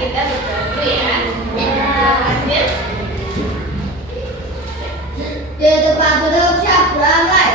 kita berdoa dulu ya. Hasil. Di tempat duduk siap beramai.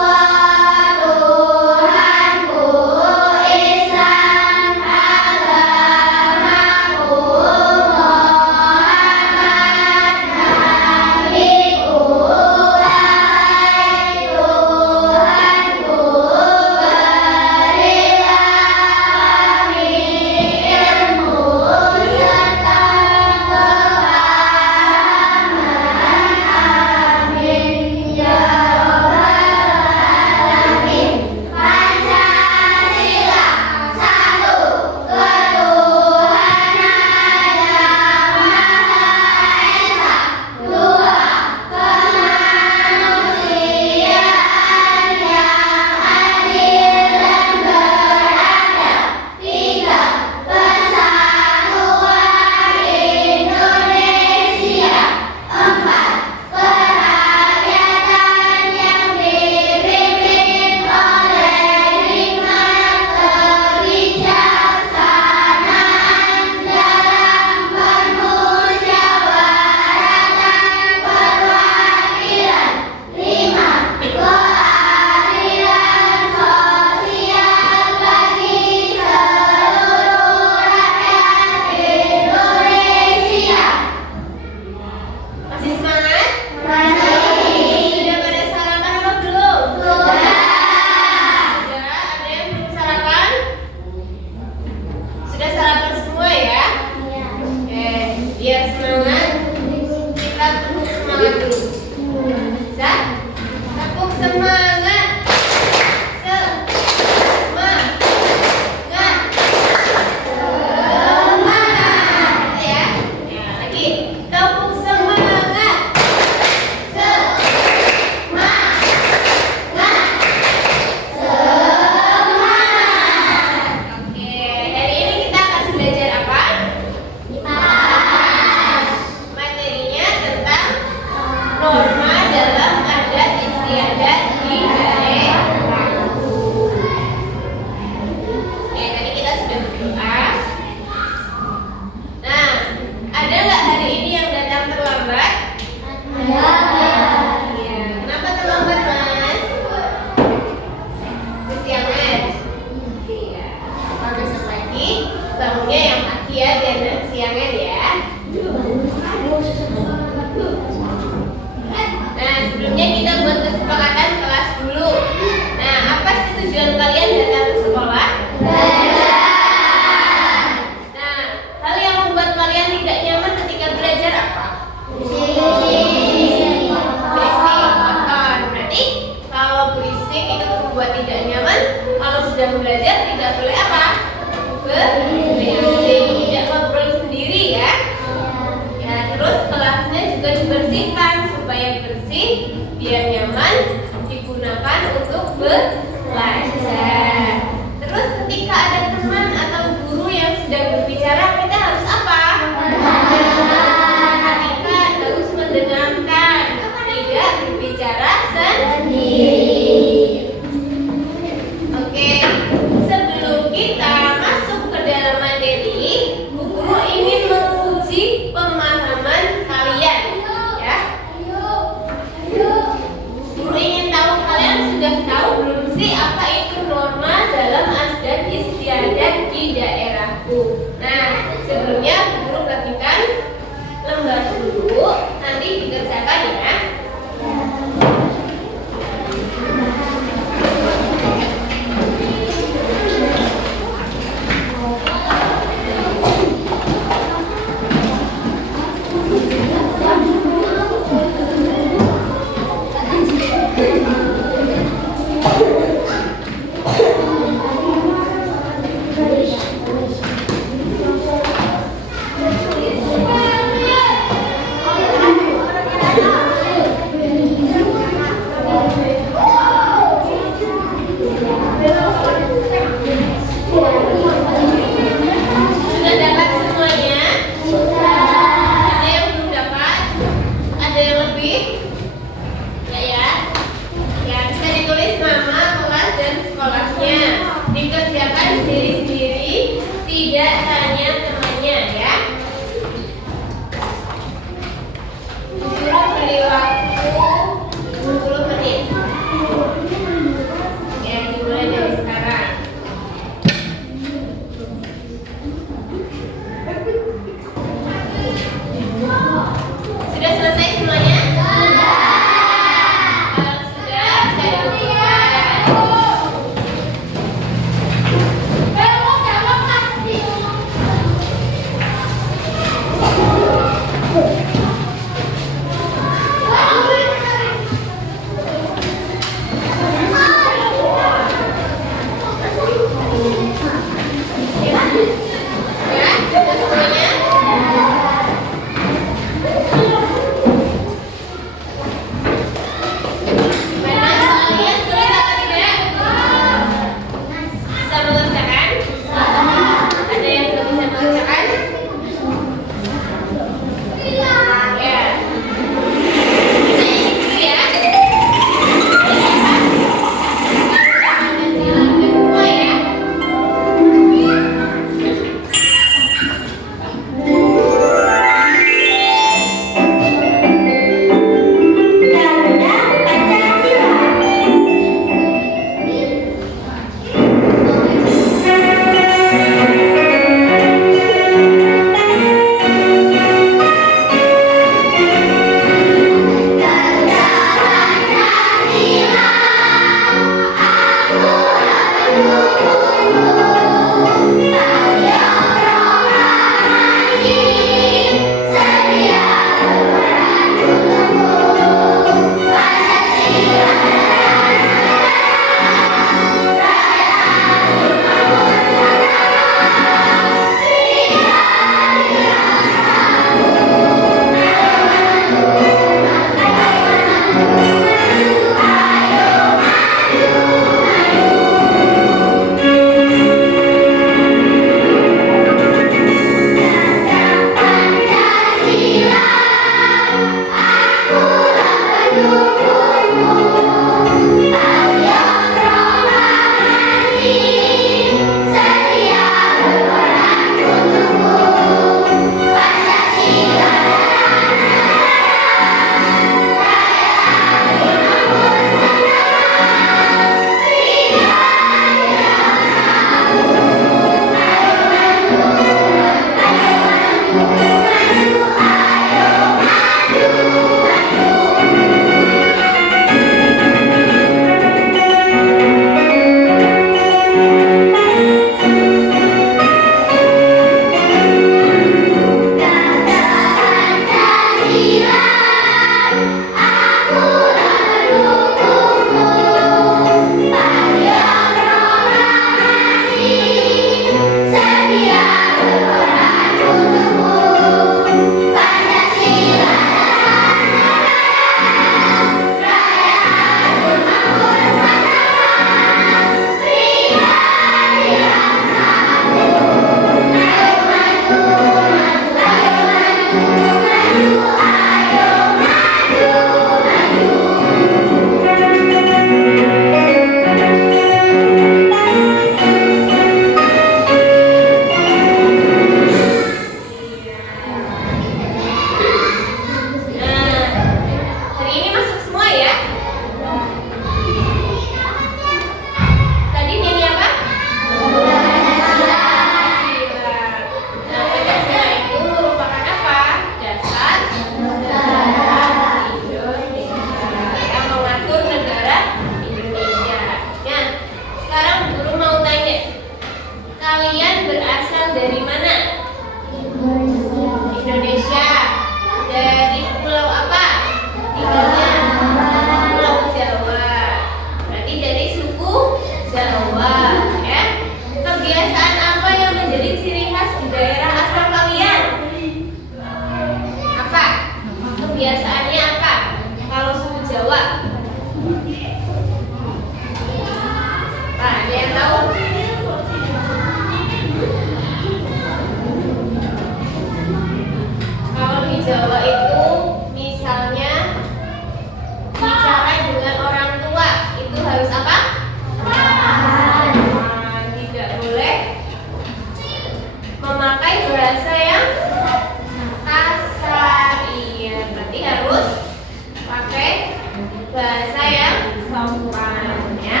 sopan ya.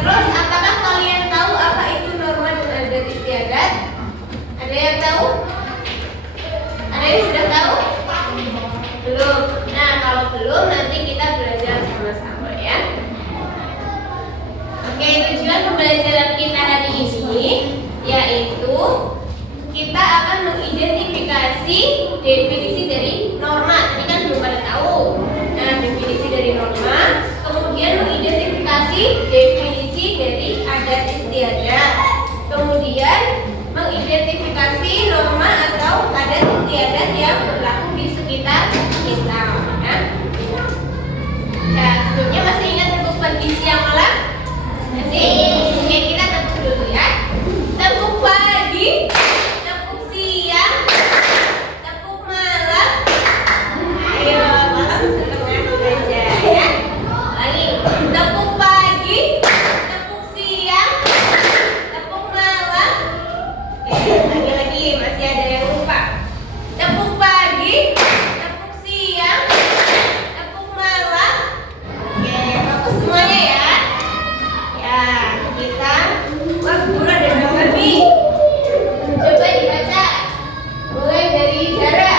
Terus apakah kalian tahu apa itu norma dan adat istiadat? Ada yang tahu? Ada yang sudah tahu? Belum. Nah, kalau belum nanti kita belajar sama-sama ya. Oke, tujuan pembelajaran kita hari ini yaitu kita akan mengidentifikasi definisi dari norma. Tadi kan belum pada tahu. Nah, definisi dari norma, kemudian mengidentifikasi definisi dari adat istiadat, kemudian mengidentifikasi norma atau adat istiadat yang berlaku di sekitar kita. Ya, sebelumnya masih ingat tepuk pagi siang malam? Masih? Oke, kita tepuk dulu ya. Tepuk pagi, tepuk siang, tepuk malam. Ayo, malam setengah saja ya. Lagi, tepuk pagi, tepuk siang, tepuk malam. Oke, lagi masih ada yang lupa. Tepuk pagi, tepuk siang, tepuk malam. Oke, fokus semuanya ya. Ya, kita guru ada gambar nih. Coba dibaca. Mulai dari Dara.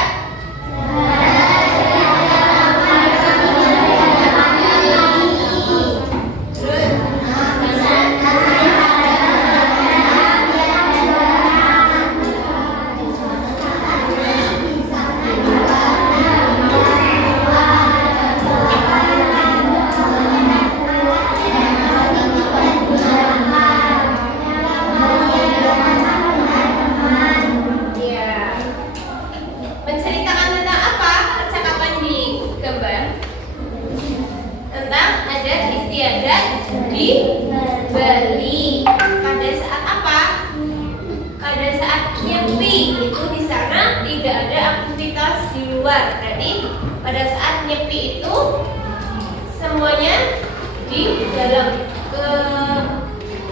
Ya. Menceritakan tentang apa percakapan di gambar? Tentang adat istiadat di Bali. Pada saat apa? Pada saat nyepi. Itu di sana tidak ada aktivitas di luar. Berarti pada saat nyepi itu semuanya di dalam.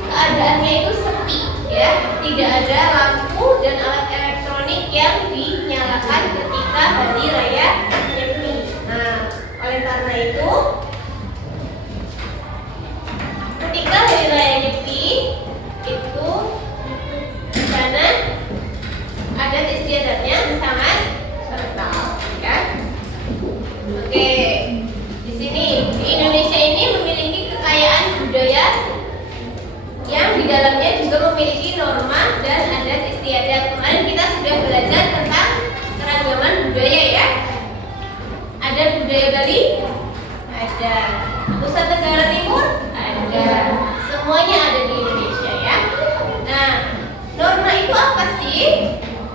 Keadaannya itu sepi ya, tidak ada lampu dan alat elektronik yang dinyalakan ketika hari raya Nyepi. Nah, oleh karena itu ketika hari raya Nyepi itu di sana adat istiadatnya sangat kental ya. Oke, di sini di Indonesia ini memiliki kekayaan budaya yang di dalamnya juga memiliki norma dan adat istiadat. Kemarin kita sudah belajar tentang keragaman budaya ya. Ada budaya Bali? Ada. Nusa Tenggara Timur? Ada. Semuanya ada di Indonesia ya. Nah, norma itu apa sih?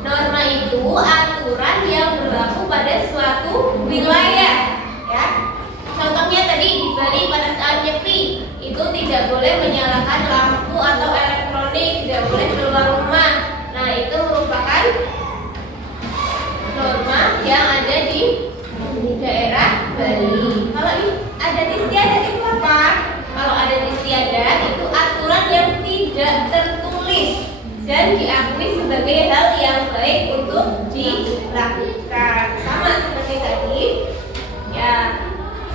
Norma itu aturan yang berlaku pada suatu wilayah ya. Contohnya tadi di Bali pada saat Nyepi itu tidak boleh menyalakan lampu atau elektronik, tidak boleh keluar rumah. Nah, itu merupakan norma yang ada di daerah Bali. Kalau adat istiadat itu apa? Kalau adat istiadat itu aturan yang tidak tertulis dan diakui sebagai hal yang baik untuk dilakukan. Sama seperti tadi ya.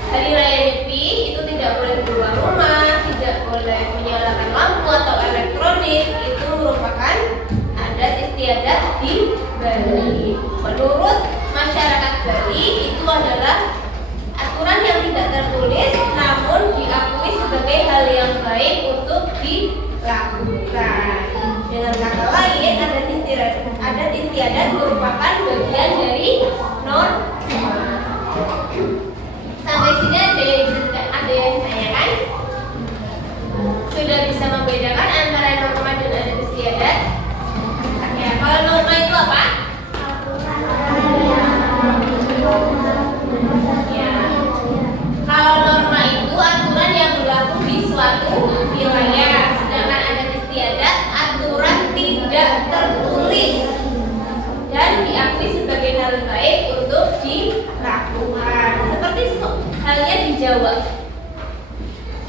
Hari raya Nyepi itu tidak boleh keluar rumah, tidak boleh menyalakan lampu atau elektronik. Itu merupakan adat istiadat di Bali. Menurut masyarakat Bali itu adalah aturan yang tidak tertulis namun diakui sebagai hal yang baik untuk dilakukan. Dengan kata lain, adat istiadat merupakan bagian dari norma. Sampai sini ada yang tanyakan? Sudah bisa membedakan antara norma dan adat istiadat? Ya, kalau norma itu apa? Ya. Kalau norma itu aturan yang berlaku di suatu wilayah, sedangkan adat istiadat aturan tidak tertulis dan diakui sebagai hal baik untuk dilakukan. Seperti halnya di Jawa,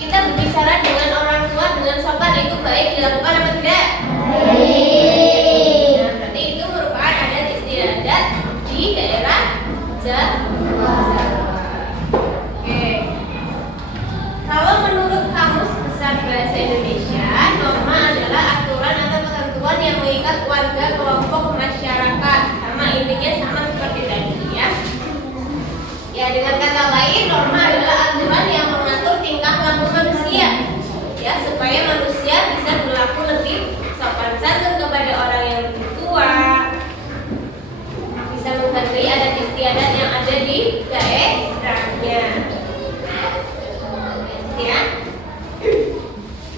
kita berbicara dengan orang tua dengan sopan itu baik dilakukan apa tidak? Baik. Nah, berarti itu merupakan adat istiadat di daerah Jawa. Oke. Kalau menurut dengan kata lain, norma adalah aturan yang mengatur tingkah laku manusia, ya, supaya manusia bisa berlaku lebih sopan santun kepada orang yang lebih tua, bisa menghargai adat istiadat yang ada di daerahnya. Ya,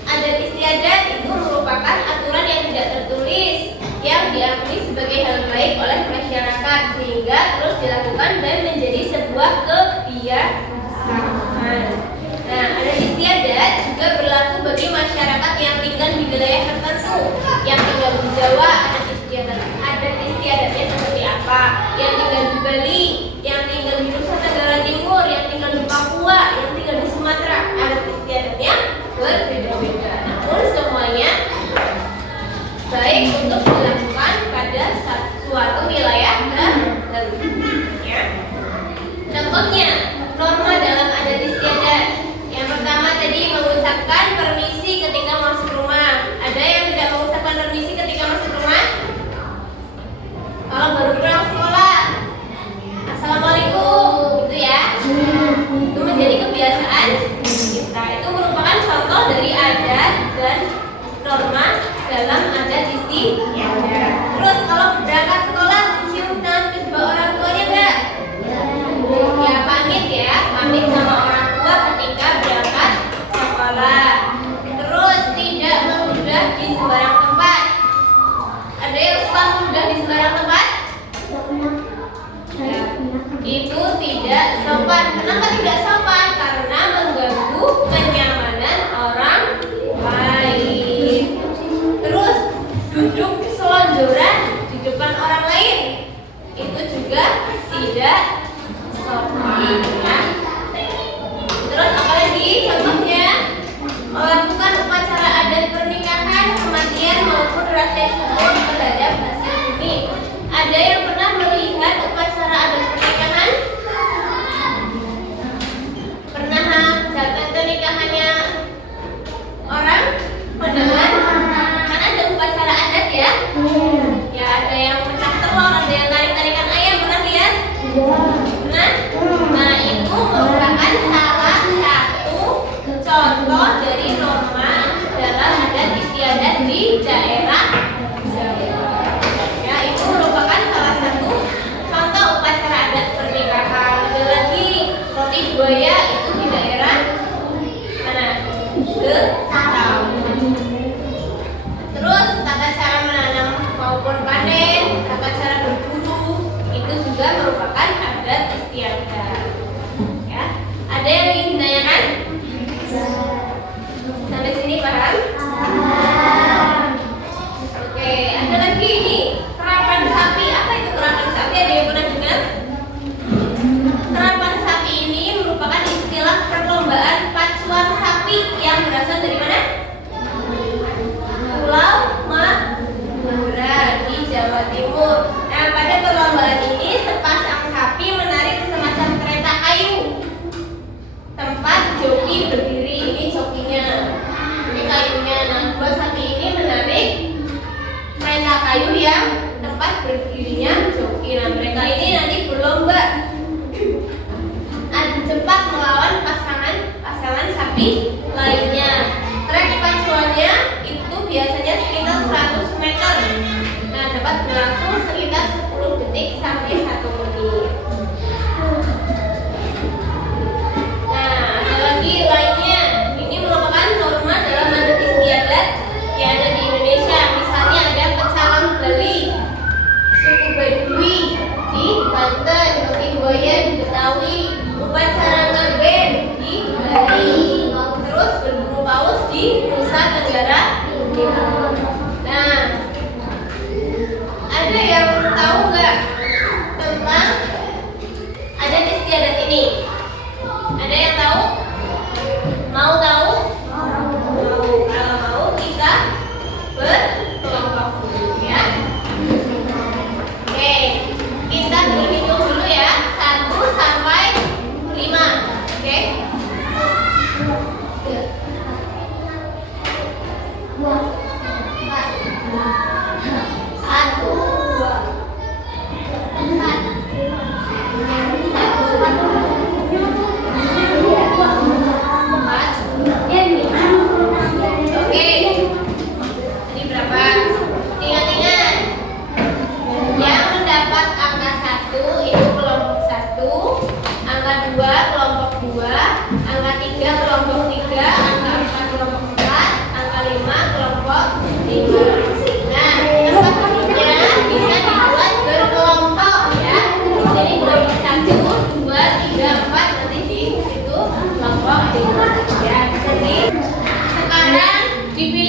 adat istiadat itu merupakan aturan yang tidak tertulis yang diakui sebagai hal baik oleh masyarakat sehingga terus dilakukan dan menjadi sebuah kebiasaan. Nah, adat istiadat juga berlaku bagi masyarakat yang tinggal di wilayah tertentu. Yang tinggal di Jawa, adat istiadatnya seperti apa? Yang tinggal di Bali, yang tinggal di Nusa Tenggara Timur, yang tinggal di Papua, yang tinggal di Sumatera, adat istiadatnya berbeda-beda. Namun semuanya baik untuk dilakukan pada suatu wilayah tertentu. Ya. Contohnya, norma dalam adat istiadat. Yang pertama tadi mengucapkan permisi ketika masuk rumah. Ada yang tidak mengucapkan permisi ketika masuk rumah? Kalau baru pulang sekolah, assalamualaikum, gitu ya. Itu menjadi kebiasaan kita. Itu merupakan contoh dari adat dan norma dalam adat istiadat. Terus kalau berangkat sekolah mencium tangan kedua orang tuanya enggak? Ya, pamit ya, pamit sama orang tua ketika berangkat sekolah. Terus tidak meludah di sembarang tempat. Ada yang suka meludah di sembarang tempat? Ya, itu tidak sopan. Kenapa tidak sopan? Karena mengganggu kenyamanan orang lain. Terus duduk selonjoran di depan orang lain, itu juga tidak sopan. Ya. Terus apalagi contohnya? Melakukan upacara adat pernikahan, kematian maupun rasa syukur terhadap hasil bumi. Ada yang pernah melihat upacara adat pernikahan? Pernah datang ke nikahannya orang? Kondangan? Kan ada upacara adat ya? Ya, ada yang pecah telur, ada yang tarik-tarikan ayam, pernah lihat? Pernah? Nah, itu merupakan salah satu contoh dari norma dalam adat istiadat di daerah Jawa. Ya, itu merupakan salah satu contoh upacara adat pernikahan. Ada lagi roti buaya, itu di daerah mana? Betawi. Terus tata cara menanam maupun panen, tata cara berburu, itu juga merupakan adat istiadat. Ya, ada yang ingin ditanyakan? Sampai sini paham? Oke, ada lagi ini terapan sapi. Apa itu terapan sapi? Ada yang pernah dengar? Terapan sapi ini merupakan istilah perlombaan pacuan sapi yang berasal dari mana? Pulau Madura di Jawa Timur. Nah, pada perlombaan ini sepasang sapi menarik semacam kereta kayu. Tempat joki berdiri, ini jokinya, ini kayunya. Nah, dua sapi ini menarik kereta kayu yang tempat berdirinya joki. Nah, mereka ini nanti berlomba adu cepat melawan pasangan sapi lainnya.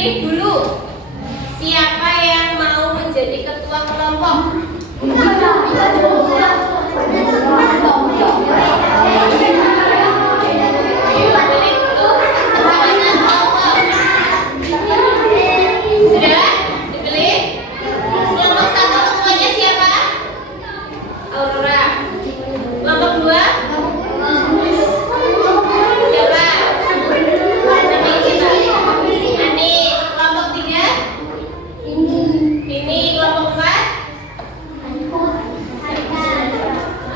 pilih dulu siapa yang mau menjadi ketua kelompok. Sudah dipilih? Kelompok 1 ketuanya siapa? Aurora. Kelompok 2? Siapa? Anis. Kelompok 3? Ini. Kelompok 4?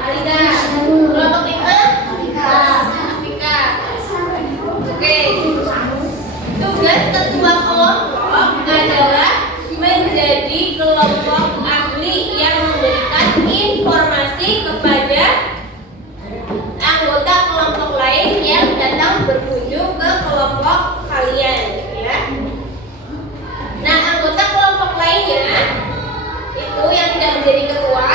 Alida. Kelompok 5? Vika. Oke. Tugas ketua kelompok adalah menjadi kelompok ahli yang memberikan informasi kepada anggota kelompok lain yang datang berkunjung ke kelompok kalian, ya. Nah, anggota kelompok lainnya itu yang tidak menjadi ketua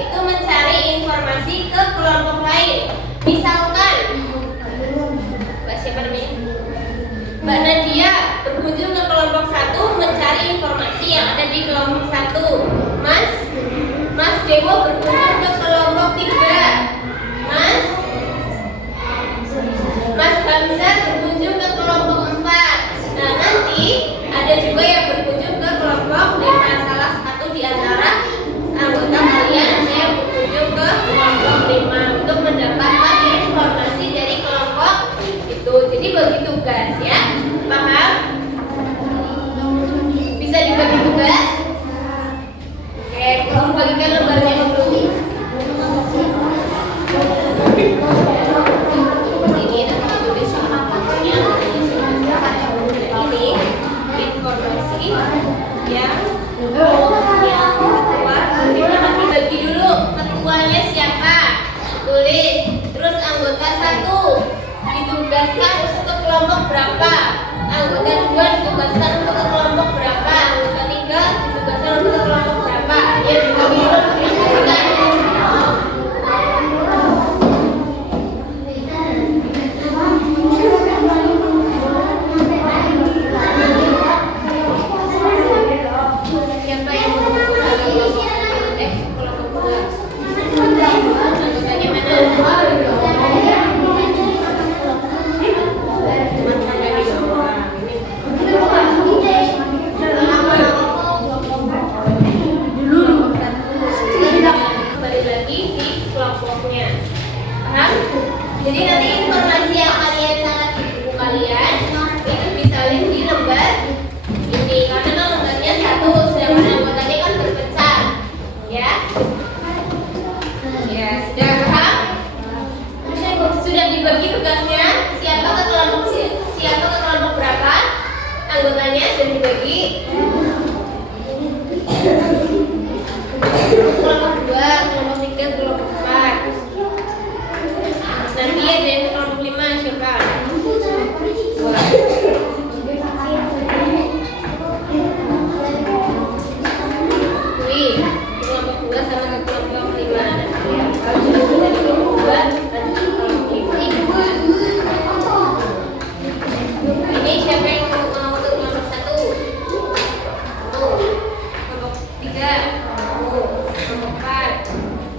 itu mencari informasi ke kelompok lain. Misalkan Mbak siapa namanya? Mbak Nadia berkunjung ke kelompok 1 mencari informasi yang ada di kelompok 1. Mas Dewo berkunjung ke kelompok 3. Mas Hamzah berkunjung ke kelompok 4. Nah, nanti ada juga yang berkunjung ke kelompok 5. Salah satu di antara anggota kalian yang berkunjung ke kelompok 5 untuk mendapatkan informasi dari kelompok itu. Jadi bagi tugas, ya. Paham? Bisa dibagi tugas? Oke, kamu bagikan lembarnya dulu. Ini nanti tulis ini informasi yang keluar. Nanti bagi dulu ketuanya siapa, tulis. Terus anggota 1 ditugaskan untuk ke kelompok berapa, anggota 2 ditugaskan untuk ke kelompok berapa, anggota 3 ditugaskan untuk ke kelompok berapa. Ya, dibagi dulu. Siapa yang mau kelompok 2? Anggotanya mana? Kembali lagi di kelompoknya. Paham? Jadi nanti informasi yang kalian catat di buku kalian itu bisa lihat di lembar ini, karena kan lembarnya 1, sedangkan anggotanya kan berpecah, ya. Ya, sudah paham? Sudah dibagi tugasnya. Siapa ke kelompok berapa? Anggotanya sudah dibagi. Kelompok 2, kelompok 3, kelompok 4. Nanti ada yang ke kelompok 5 siapa? Wih, kelompok 2 sama ke kelompok 5. Kalau sudah dari kelompok 2, nanti kelompok 5. Ini siapa yang mau untuk kelompok 1? Kelompok 3, kelompok 4.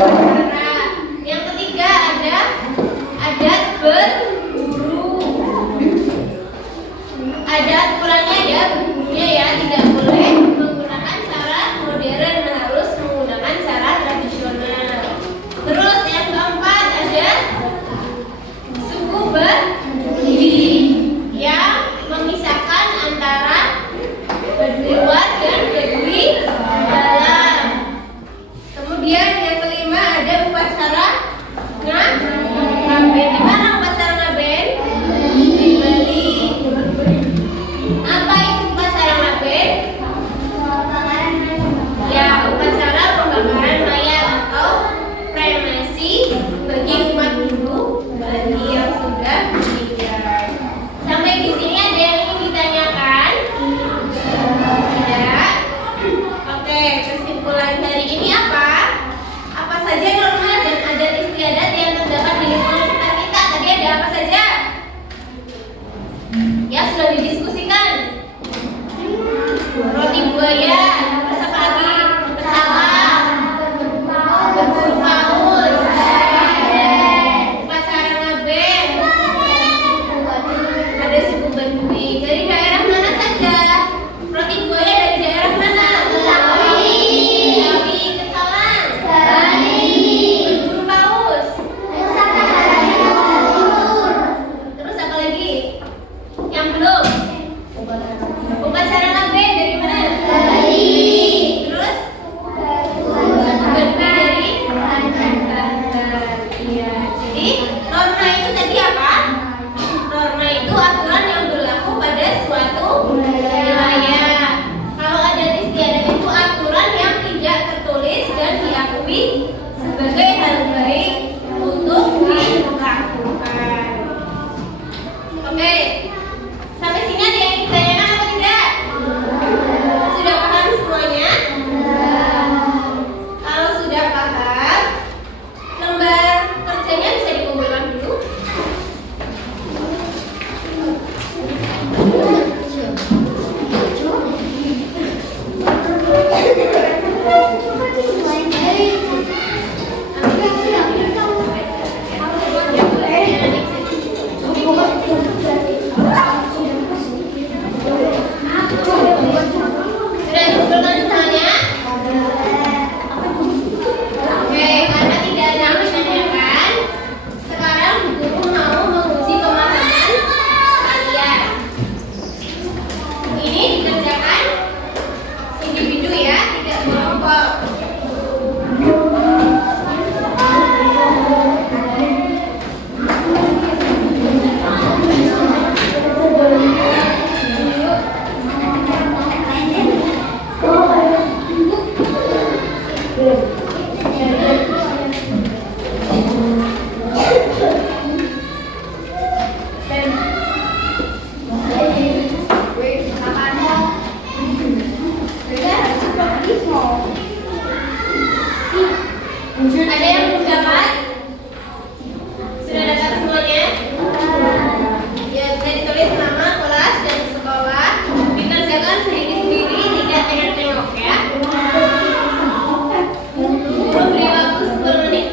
upacara. Yang ketiga ada adat berburu. Ada aturannya ya, berburunya ya, tidak boleh menggunakan cara modern, harus menggunakan cara tradisional. Terus yang keempat ada suku Baduy yang memisahkan antara Baduy luar dan Baduy dalam. Kemudian yang kelima ada upacara ngaben. Di mana upacara ngaben? Di Bali. Apa itu upacara ngaben? Ya, upacara pembakaran mayat atau kremasi bagi umat Hindu Bali yang sudah meninggal. Sampai di sini ada yang ingin ditanyakan? Tidak. Oke, kesimpulan dari ini apa? Apa saja norma dan adat istiadat yang terdapat di lingkungan sekitar kita? Tadi ada apa saja? Ya, sudah didiskusikan. Roti buaya, terus apa lagi? Pecalang, berburu paus, upacara ngaben, ada suku Baduy. Dari daerah mana saja? Roti buaya dari daerah mana? Betawi, Kecalang, berburu paus, terus apa lagi? Yang belum? Upacara ngaben dari mana? Terus? Baduy dari Banten. Iya. Jadi norma itu tadi apa? Norma itu aturan yang berlaku pada suatu wilayah. Kalau adat istiadat itu aturan yang tidak tertulis dan diakui sebagai hal baik untuk dilakukan. Oke, sampai sini ada yang ditanyakan apa tidak? Sudah paham semuanya? Kalau sudah paham, lembar kerjanya bisa dikumpulkan dulu. Sudah dikumpulkan semuanya? Oke, karena tidak ada yang ditanyakan, sekarang guru mau menguji pemahaman kalian. Ini dikerjakan individu ya, tidak kelompok. Ada yang belum dapat? Sudah dapat semuanya? Ya, bisa ditulis nama, kelas, dan sekolah. Dikerjakan sendiri-sendiri, tidak tengok-tengok ya. Guru beri waktu 10 menit.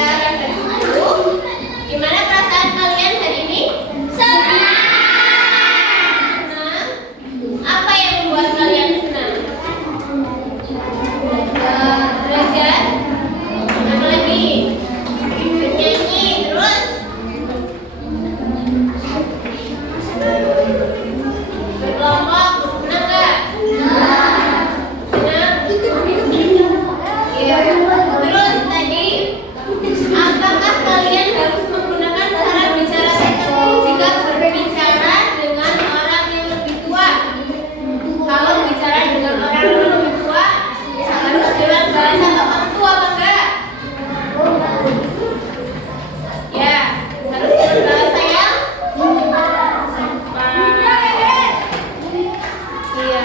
kita referensi dulu. Gimana perasaan kalian hari ini? Senang. Apa yang membuat kalian senang? Belajar. Apa lagi? Bernyanyi. Terus? Berkelompok. Senang nggak? Senang. Iya. Terus tadi, apakah kalian harus menggunakan cara bicara tertentu jika berbicara dengan orang yang lebih tua? Kalau bicara dengan orang yang lebih tua, harus dengan bahasa tertentu apa enggak? Ya, harus dengan bahasa yang sopan. Iya.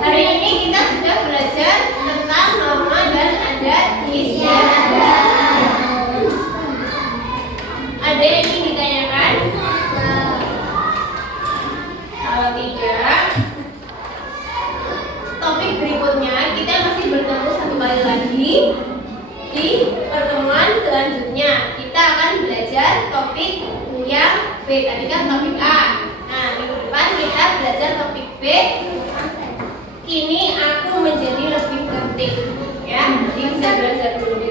Hari ini kita sudah belajar tentang norma dan adat istiadat. Ada yang ingin ditanyakan? Kalau tidak, topik berikutnya kita masih bertemu satu kali lagi di pertemuan selanjutnya. Kita akan belajar topik yang B. Tadi kan topik A. Nah, minggu depan kita belajar topik B. Kini aku menjadi lebih penting. Ya, jadi bisa belajar dulu.